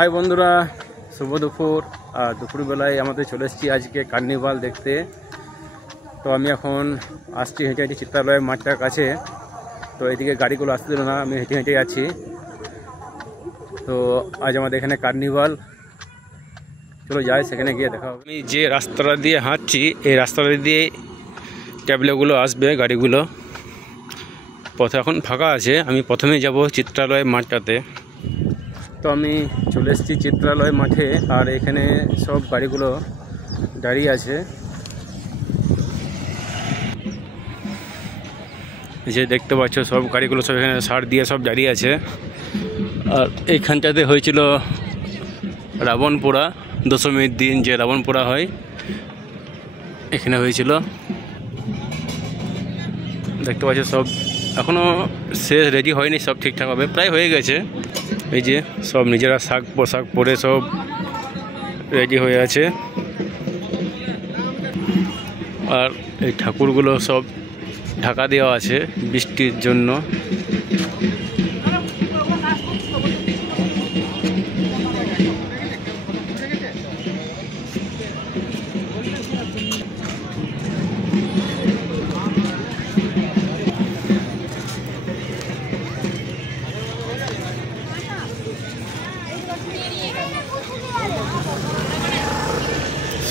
High বন্ধুরা, শুভ দুপুর। আর দুপুরবেলায় আমাদের চলে এসেছি আজকে কার্নিভাল দেখতে। তো আমি এখন আসছি হেঁটে হেঁটে চিত্রালয়ের মাঠটার কাছে। তো এদিকে গাড়িগুলো আসতে দিল না, আমি হেঁটে হেঁটে যাচ্ছি। তো আজ আমাদের এখানে কার্নিভাল, চলো যাই সেখানে গিয়ে দেখা হবে। আমি যে রাস্তাটা দিয়ে হাঁটছি এই রাস্তাটা দিয়ে ট্যাবলেগুলো আসবে, গাড়িগুলো। পথে এখন ফাঁকা আছে, আমি প্রথমে যাব চিত্রালয় মাঠটাতে। তো আমি চলে এসেছি চিত্রালয় মাঠে, আর এখানে সব গাড়িগুলো দাঁড়িয়ে আছে। যে দেখতে পাচ্ছ সব গাড়িগুলো সব এখানে সার দিয়ে সব দাঁড়িয়ে আছে। আর এইখানটাতে হয়েছিল রাবণ পোড়া, দশমীর দিন যে রাবণ পোড়া হয় এখানে হয়েছিল। দেখতে পাচ্ছ সব এখনও শেষ, রেডি হয়নি, সব ঠিকঠাক হবে, প্রায় হয়ে গেছে। এই যে সব নিজেরা পোশাক পরে সব রেডি হয়ে আছে। আর এই ঠাকুরগুলো সব ঢাকা দেওয়া আছে বৃষ্টির জন্য।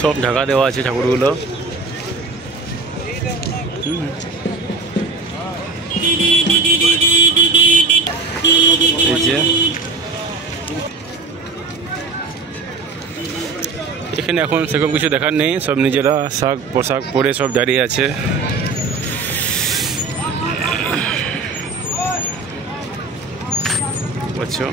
সব ঢাকা দেওয়া আছে ঠাকুরগুলো। এখানে এখন সেরকম কিছু দেখার নেই, সব নিজেরা পোশাক পরে সব দাঁড়িয়ে আছে। বুঝছো?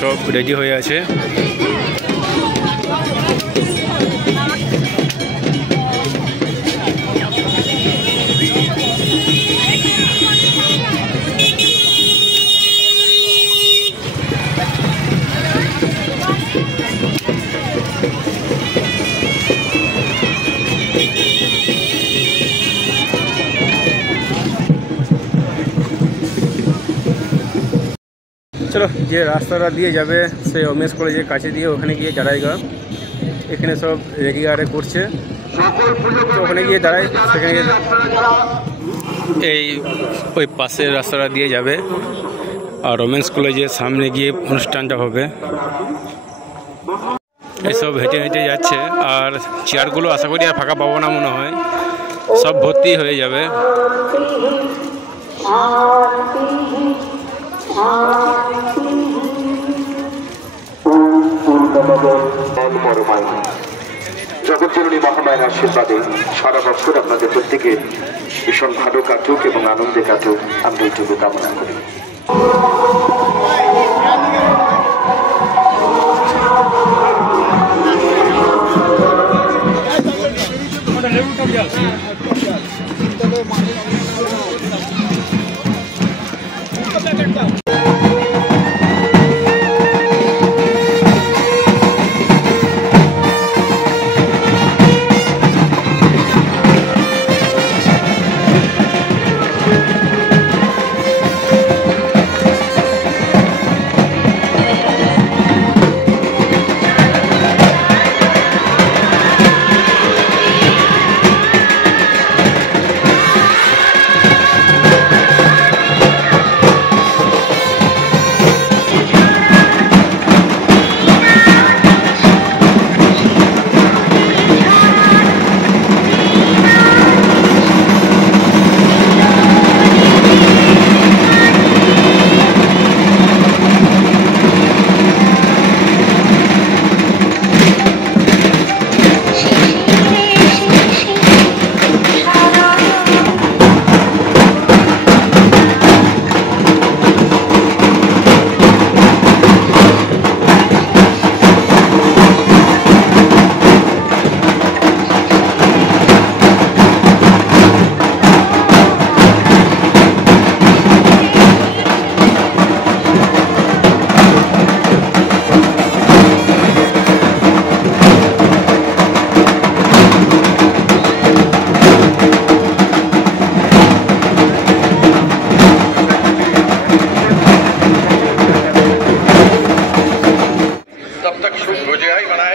সব রেডি হয়ে আছে। চলো, যে রাস্তাটা দিয়ে যাবে সেই ওমেন্স কলেজের কাছে দিয়ে ওখানে গিয়ে দাঁড়াইগা। এখানে সব রেডি করছে, তো ওখানে গিয়ে দাঁড়াই। সেখানে এই ওই পাশের রাস্তাটা দিয়ে যাবে, আর ওমেন্স কলেজের সামনে গিয়ে অনুষ্ঠানটা হবে। এইসব হেঁটে হেঁটে যাচ্ছে, আর চেয়ারগুলো আশা করি আর ফাঁকা পাবো না মনে হয়, সব ভর্তি হয়ে যাবে। জগৎজননী মহামায়ের আশীর্বাদে সারা বছর আপনাদের প্রত্যেকে ভীষণ ভালো কাটুক এবং আনন্দে কাটুক, আমরা এইটুকু কামনা করি।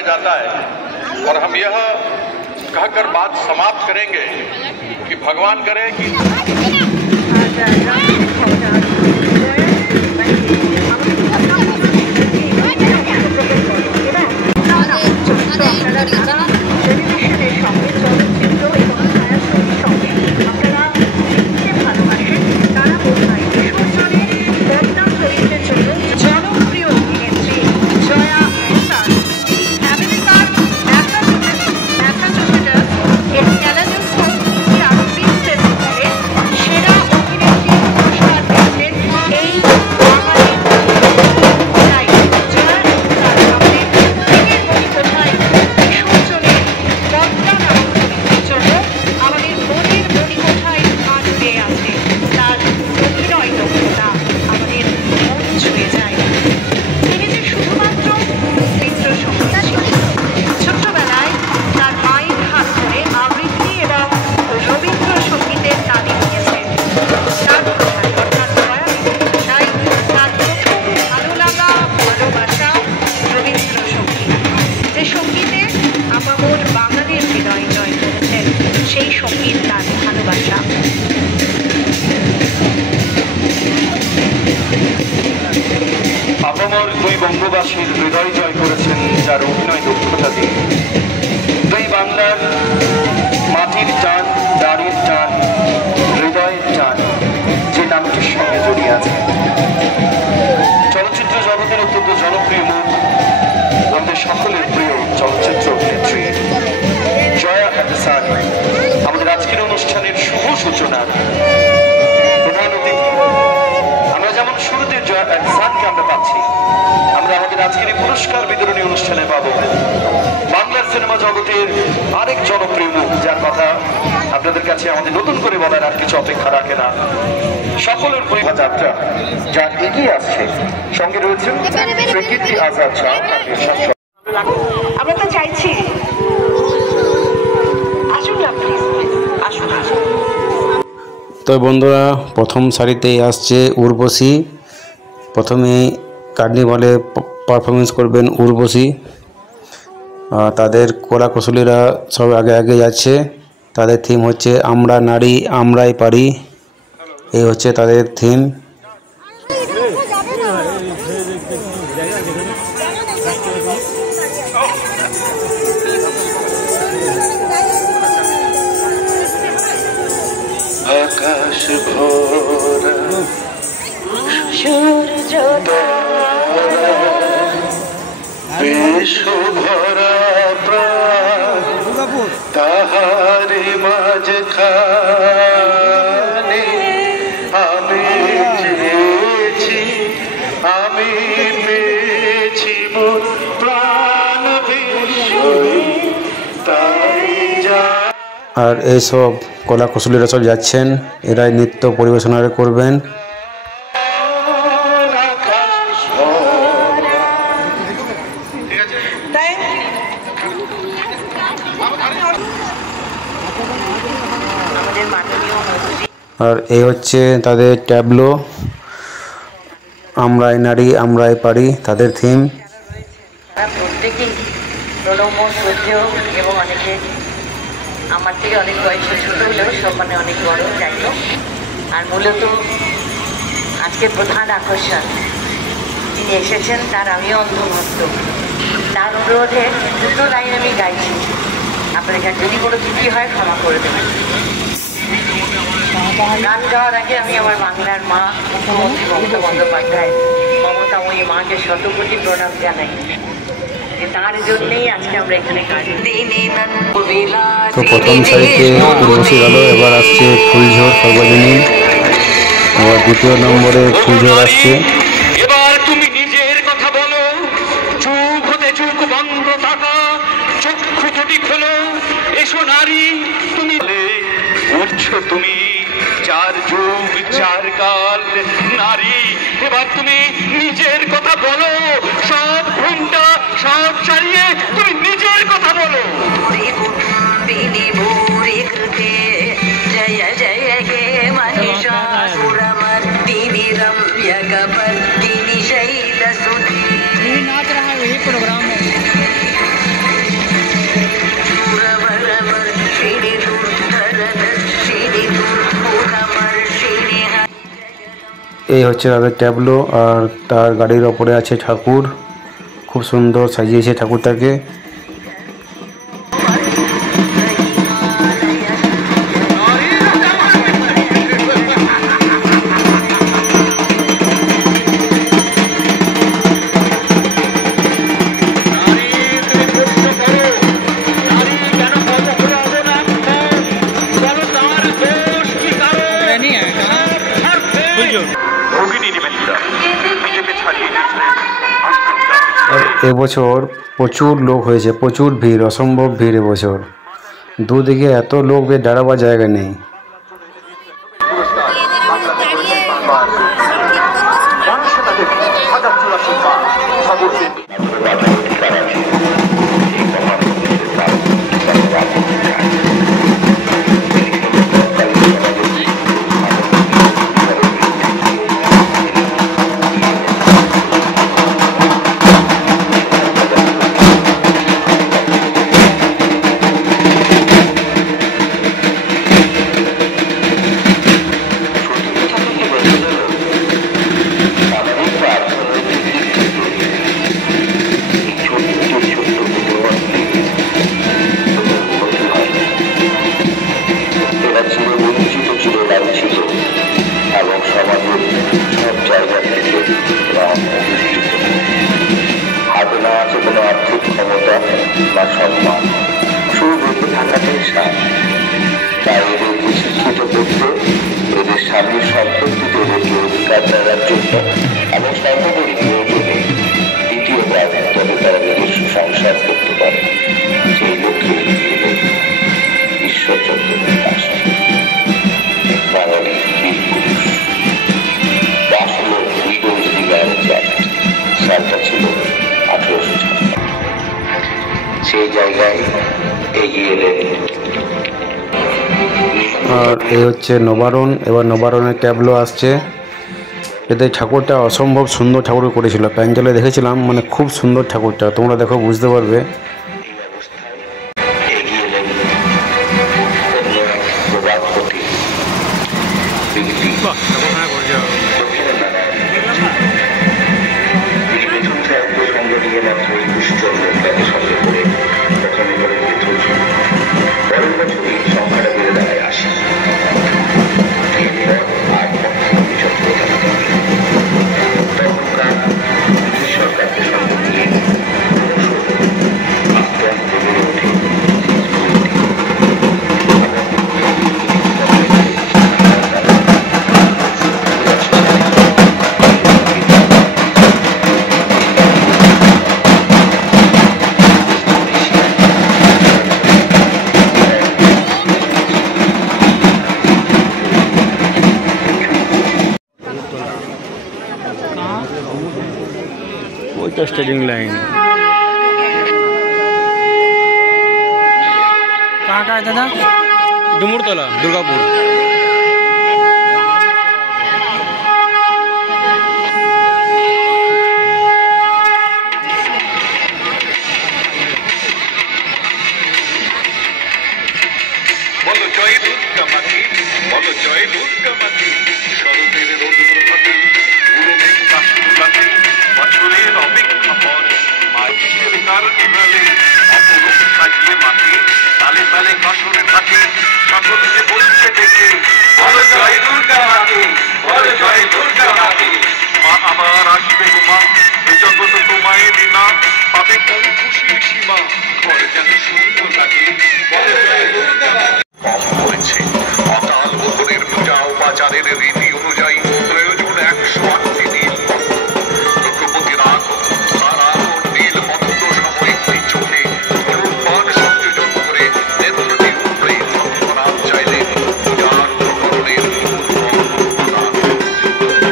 गाया जाता है। और हम यह कहकर बात समाप्त करेंगे कि भगवान करे कि আপামর দুই বঙ্গবাসীর হৃদয় জয় করেছেন যার অভিনয় দক্ষতা দিয়ে। দুই বাংলার মাটির টান, দাড়ির টান, হৃদয়ের টান যে নামটির সঙ্গে জড়িয়ে আছে। চলচ্চিত্র জগতের অত্যন্ত জনপ্রিয় মুখ, আমাদের সকলের প্রিয় চলচ্চিত্র অভিনেত্রী জয়া আহসান আমাদের আজকের অনুষ্ঠানের শুভ সূচনার প্রধান অতিথি। আমরা যেমন শুরুতে জয়া আহসানকে আমরা পাচ্ছি, আমরা আমাদের আজকের এই পুরস্কার বিতরণী অনুষ্ঠানে পাব বাংলার সিনেমা জগতের আরেক জনপ্রিয় মুখ, যার কথা আপনাদের কাছে আমাদের নতুন করে বলার আর কিছু অপেক্ষা রাখে না। সকলের পরিবার যাত্রা যা এগিয়ে আসছে, সঙ্গে রয়েছেন প্রকৃতি আজাদ শাহ। আমরা তো চাইছি আসুন না, প্লিজ আসুন। তো বন্ধুরা, প্রথম সারিতেই আসছে উর্বশী। প্রথমে কার্নিভালে পারফরমেন্স করবেন উর্বশী। তাদের কলা কুশলীরা সব আগে আগে যাচ্ছে। তাদের থিম হচ্ছে আমরা নারী আমরাই পারি, এই হচ্ছে তাদের থিম। আকাশ ভরা সূর্য বেশ ভরা প্রাণ তাহারি মাঝখানে আমি চেয়েছি, আমি পেয়েছি মোর প্রাণ বিষয় তাই যা। আর এইসব কলা কুশলীরা সব যাচ্ছেন, এরাই নৃত্য পরিবেশনা করবেন। আর এই হচ্ছে তাদের ট্যাবলো, আমরাই নারী আমরাই পারি, তাদের থিম। প্রত্যেকেই প্রণব সূর্য এবং অনেকে আমার থেকে অনেক বয়সে ছোট হলেও সব মানে অনেক বড়, যাই হোক। আর মূলত আজকের প্রধান আকর্ষণ যিনি এসেছেন তার আমিও অন্তর্ভুক্ত। তার অনুরোধে দুটো লাইন আমি গাইছি, আপনাদের কাছে যদি কোনো ত্রুটি হয় ক্ষমা করে দেবেন। গান গাওয়ার আগে আমি আমার বাংলার মা মুখ্যমন্ত্রী মমতা বন্দ্যোপাধ্যায়, মমতাময়ী মাকে শতকোটি প্রণাম জানাই। তার জন্যই আজকে আমরা এখানে কাজ। তো প্রথম সারিতে উর্বশী গেল, এবার আসছে ফুলঝড় সর্বজনীন, এবার দ্বিতীয় নম্বরে ফুলঝড় আসছে। এবার তুমি নিজের কথা বলো, চুপ হতে চুপ বন্ধ থাকা, চক্ষু দুটি খোলো, এসো নারী তুমি উঠছো, তুমি চার যুগ চার কাল নারী। এবার তুমি নিজের কথা বলো, সব ঘুমটা সব ছাড়িয়ে তুমি নিজের কথা বলো। জয় জয় গে महिषासुरमर्दिनि रम्यकपर्दिनि शैलसुते। नाच रहा है, यही प्रोग्राम है। এই হচ্ছে তাদের ট্যাবলো, আর তার গাড়ির ওপরে আছে ঠাকুর। খুব সুন্দর সাজিয়েছে ঠাকুরটাকে। এবছর প্রচুর লোক হয়েছে, প্রচুর ভিড়, অসম্ভব ভিড় এবছর। দুদিকে এত লোক যে দাঁড়াবার জায়গা নেই। আর এই হচ্ছে নবারণ। এবার নবারণের ট্যাবলো আসছে। এতে ঠাকুরটা অসম্ভব সুন্দর ঠাকুর করেছিল, প্যান্ডেলে দেখেছিলাম, মানে খুব সুন্দর ঠাকুরটা, তোমরা দেখো বুঝতে পারবে। ওইটা স্টেডিং লাইন कहाँ का है दादा? डुमुरतला, दुर्गापुर। বলো জয় দুর্গা মাতি, বলো জয় দুর্গা মাতি, শরতের রৌদ্র ভাতে পুরো মেঘ কাশুর রাতে, বছরের অপেক্ষা পর মায়ের কার্নিভালে অপরূপ সাজিয়ে মাকে তালে তালে কাশরে থাকে, সকলকে বলছে ডেকে বলো জয় দুর্গা মাতি, বলো জয় দুর্গা মাতি। মা আবার আসবে মা, এ জগৎ তোমায় বিনা পাবে কোন খুশির সীমা, ঘর যেন শূন্য থাকে বলো জয় দুর্গা মাতি। কম হয়েছে অকাল বোধনের পূজা উপাচারের রীতি অনুযায়ী প্রয়োজন 108টি নীল পদ্ম। রঘুপতি রাগ তার আগর নীল পদ্ম সাময়িক চোখে ধনুর্বাণ সংযোজন করে নেত্রটি উপরে তৎক্ষণাৎ চাইলেন পূজার উপকরণের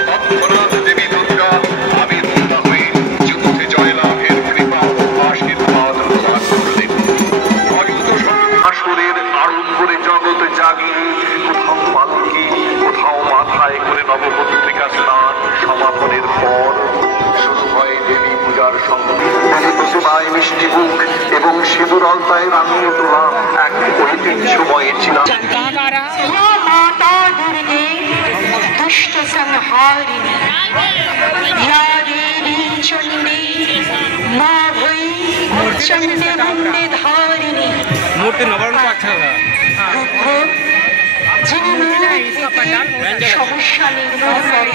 তৎক্ষণাৎ দেবী দুর্গা আবির্ভূতা হয়ে যুদ্ধে জয়লাভের কৃপা আশীর্বাদ প্রদান করলেন। আসরের আড়ম্বরে জগৎ জাগিয়ে কোথাও পালকি, কোথাও মাথায় করে নবপত্রিকা স্নান সমাপনের পর শুরু হয় দেবী পূজার সঙ্গে প্রতিমায় মিষ্টি মুখ এবং সিঁদুর আলতায় রাঙিয়ে তোলা এক ঐতিহ্যময় ছিল। माता दुर्गे दुष्ट संहारिणी या देवी चंडी मा भई चंडे मुंडे धारिणी मूर्ति नवारण को अच्छा था সমস্যা নির্মূল করে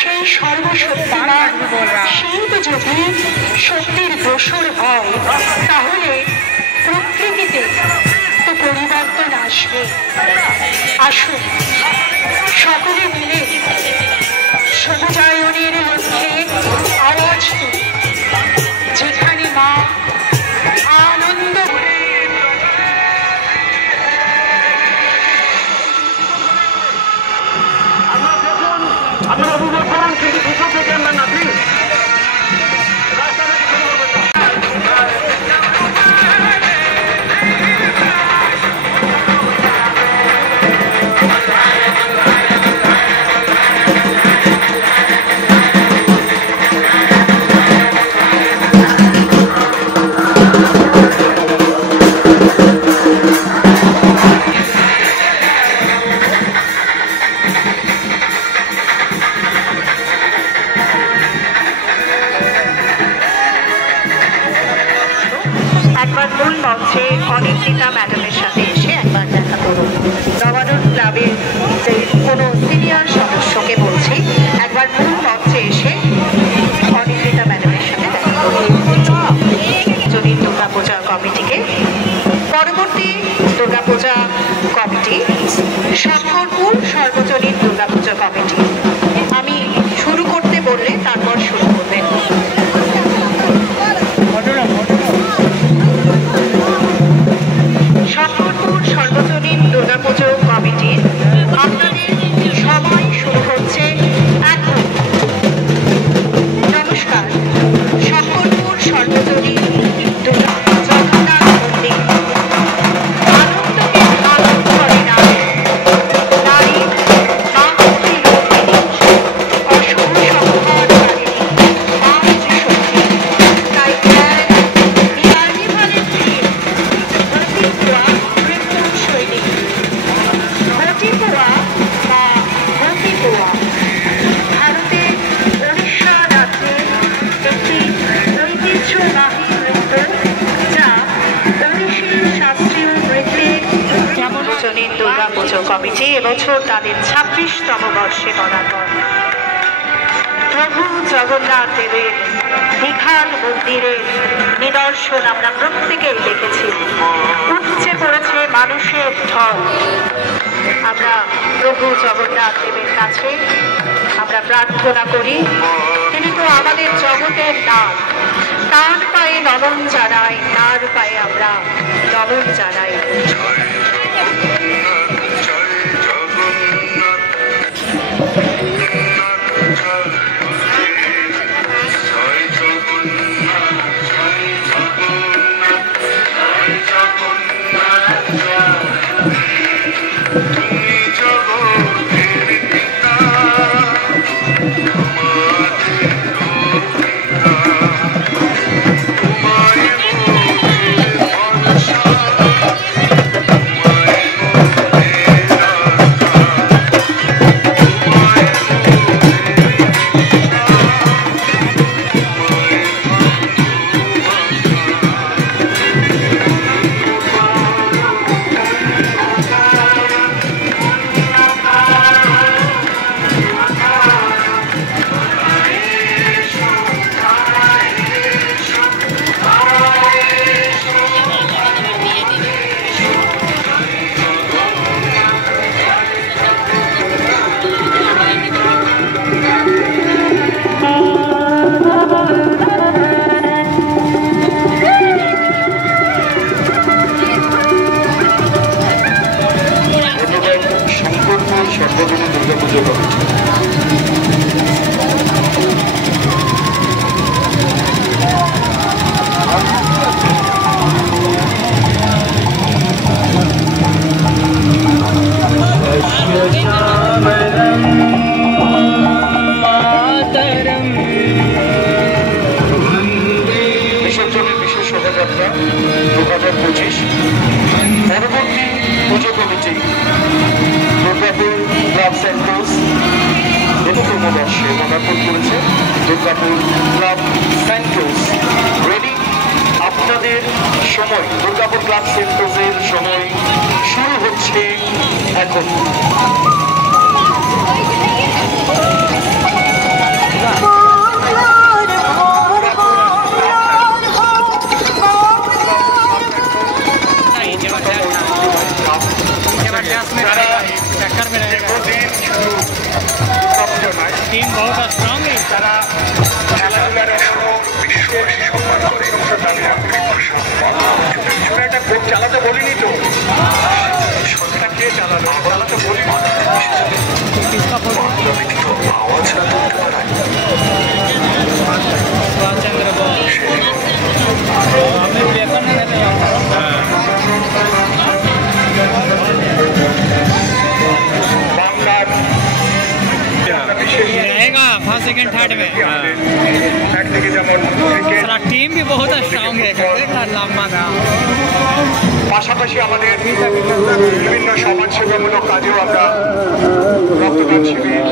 সেই সর্বশক্তিমান শিল্প যদি শক্তির দোসর হয় তাহলে প্রকৃতিতে তো পরিবর্তন আসবে। আসুন সকলে মিলে সবুজায়নের লক্ষ্যে আওয়াজ তুলি, যেখানে মা আনন্দ একবার মূল মঞ্চে অনিন্দিতা ম্যাডামের সাথে এসে একবার দেখা করুন। নবান্ন ক্লাবের যে কোনো সিনিয়র সদস্যকে বলছি একবার মূল মঞ্চে এসে অনিন্দিতা ম্যাডামের সাথে দেখা করুন। যদি দুর্গাপূজা কমিটিকে পরবর্তী দুর্গাপূজা কমিটি শঙ্করপুর সর্বজনীন দুর্গাপূজা কমিটি আমি শুরু করতে বললে তারপর শুরু করবেন। শঙ্করপুর সর্বজনীন দুর্গাপুজো কমিটির আপনাদের সবাই শুরু হচ্ছে এখন। নমস্কার। শঙ্করপুর সর্বজনীন জগন্নাথ মন্দির আনন্দকে আনন্দ করে নারী মাতৃরূপিণী অশুভ সংহারকারিণী মা যে শক্তি তাই জ্ঞান নির্বিঘ্নের তীর গতিপুয়া মৃত্যুর সৈনিক গতিপুয়া বা গতিপুয়া ভারতের উড়িষ্যা রাজ্যের একটি ঐতিহ্যবাহী নৃত্য যা ওড়িশি শাস্ত্রীয় নৃত্যের সর্বজনীন দুর্গাপুজো কমিটি এবছর তাদের ২৬তম বর্ষে পদার্পণ। প্রভু জগন্নাথ দেবের দীঘার মন্দিরের নিদর্শন আমরা প্রত্যেকেই দেখেছি। উপচে পড়েছে মানুষের ঢল। আমরা প্রভু জগন্নাথ দেবের কাছে আমরা প্রার্থনা করি, তিনি তো আমাদের জগতের নাথ, তার পায়ে নমন জানাই, তার পায়ে আমরা নমন জানাই। সর্বজনীন দুর্গাপুজো কমিটি। বিসর্জনের বিশেষ শোভাযাত্রা 2025 পরবর্তী পুজো কমিটি দুর্গাপুর ক্লাব সেন্টার্স এসে পদার্পণ করেছে দুর্গাপুর ক্লাব সেন্টোস। রেডি, আপনাদের সময়, দুর্গাপুর ক্লাব সেন্টোসের সময় শুরু হচ্ছে এখন। टीम बहुत स्ट्रांग है। তারা খেলাধুলার বিশ্ববাসী সম্মান করে একটা ভোট চালাতে বলিনি তো, সরকার কে চালাতে বলিনি। আওয়াজ चंद्र रहेगा फर्स्ट सेकंड थर्ड में। सारा टीम भी बहुत स्ट्रांग है। পাশাপাশি আমাদের বিভিন্ন সমাজসেবামূলক কাজেও আমরা রক্তদান শিবির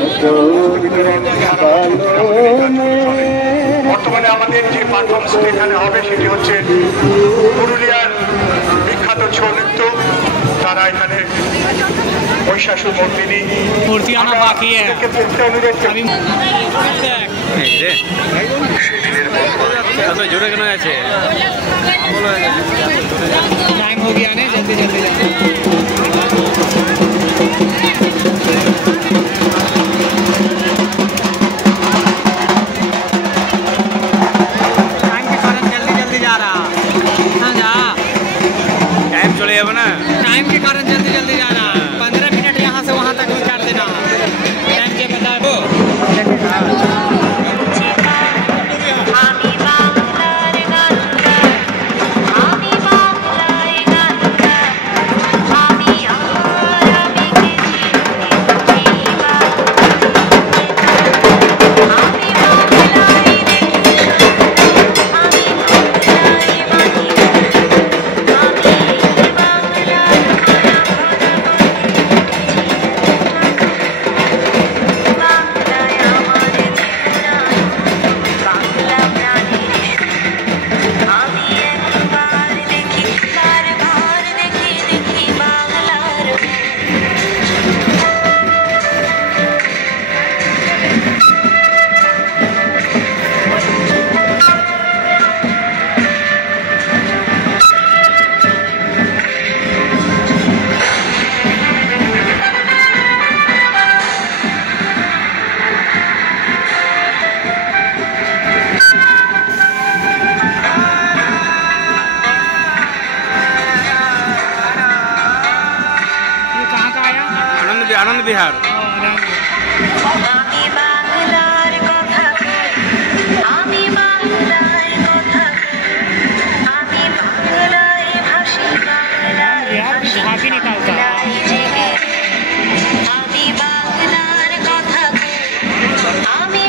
বর্তমানে আমাদের যে পারফরমেন্সটি এখানে হবে সেটি হচ্ছে পুরুলিয়ার বিখ্যাত ছৌ নৃত্য। তারা এখানে মহিষাসুর মর্দিনী मूर्ति आना बाकी है। জোরে কেন আছে? टाइम हो गया नहीं, जल्दी जल्दी जल्दी। टाइम के कारण जल्दी जल्दी जा रहा। हाँ जा, টাইম চলে যাবে না। टाइम के कारण जल्दी जल्दी जाना। 15 मिनट यहाँ से वहाँ तक कर देना। टाइम के बता दो। आनंद विहार। झांकी निकालता আমি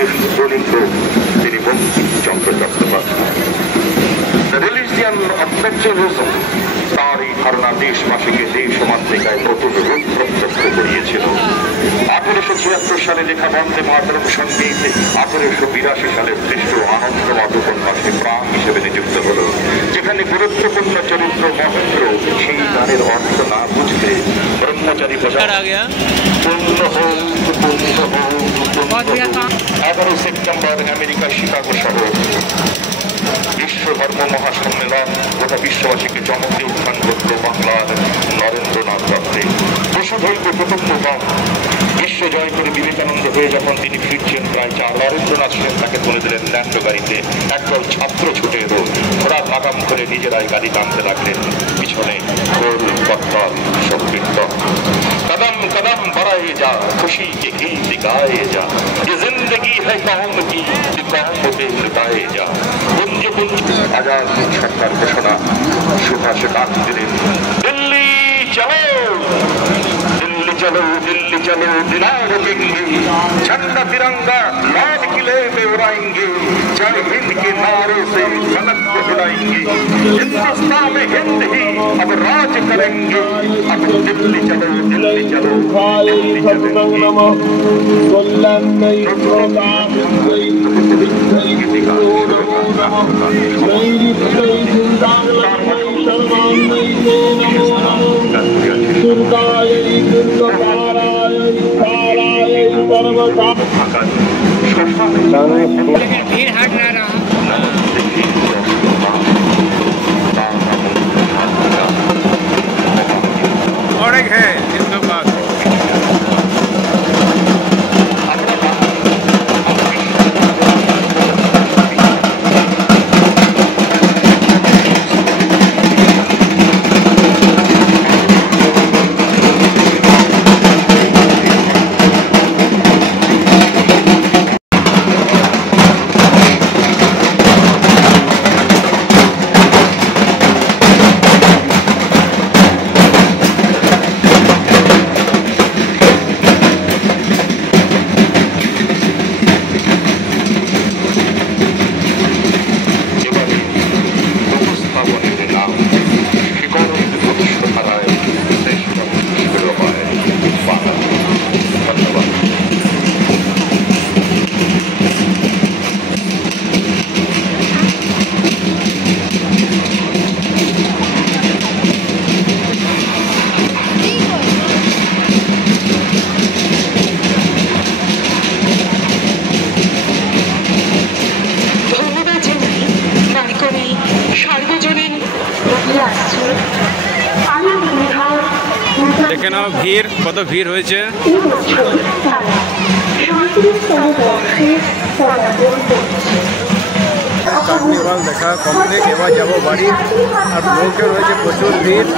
রবীন্দ্র তিনি Bankimchandra Chattopadhyay. The religion of naturalism, তার এই ধারণা দেশবাসীকে দেশমাতৃকায় নতুন রূপ প্রত্যক্ষ করিয়েছিল। 1876 সালে লেখা বন্দে মাতরম সঙ্গীত 1882 সালে সৃষ্ট আনন্দমঠ উপন্যাসে প্রাণ হিসেবে নিযুক্ত হল, যেখানে গুরুত্বপূর্ণ চরিত্র মহেন্দ্র সেই গানের অর্থ না বুঝলে ব্রহ্মচারী বোঝা 11 সেপ্টেম্বর আমেরিকা শিকাগো শহর বিশ্ব ধর্ম মহাসম্মেলন গোটা বিশ্ববাসীকে চমক দিয়ে উত্থান করল বাংলার নরেন্দ্রনাথ দত্তে। বসুধৈব কুটুম্বকম বিশ্ব জয় করে বিবেকানন্দ হয়ে যখন তিনি ফিরছেন প্রায় 4, নরেন্দ্রনাথ সেন তাকে তুলে দিলেন ল্যান্ড গাড়িতে। একদল ছাত্র ছুটে এলো, ঘোড়ার লাগাম করে নিজেরাই গাড়ি টানতে লাগলেন, পিছনে খোল কর্তাল সংকীর্তন। कदम कदम बढ़ाए जा, खुशी के गीत गाए जा, ये जिंदगी है कौम की, कौम पे लुटाए जा। कुंज कुंज आजाद सरकार घोषणा सुभाष डाक दिलेन, दिल्ली चलो दिल्ली चलो दिल्ली चलो दिलार रुकेंगे, झंडा तिरंगा लाल किले पे उड़ाएंगे, जय हिंद के नारे से कनक को हिलाएंगे, हिंदुस्तान में हिंद ही अब राज करेंगे, अब दिल्ली चलो दिल्ली चलो दिल्ली चलो। भीड़ हट ना रहा और एक है जिंदाबाद। দেখে নাও ভিড়, কত ভিড় হয়েছে। কার্নিভাল দেখা কমপ্লিট, এবার যাবো বাড়ি। আর লোকের রয়েছে প্রচুর ভিড়।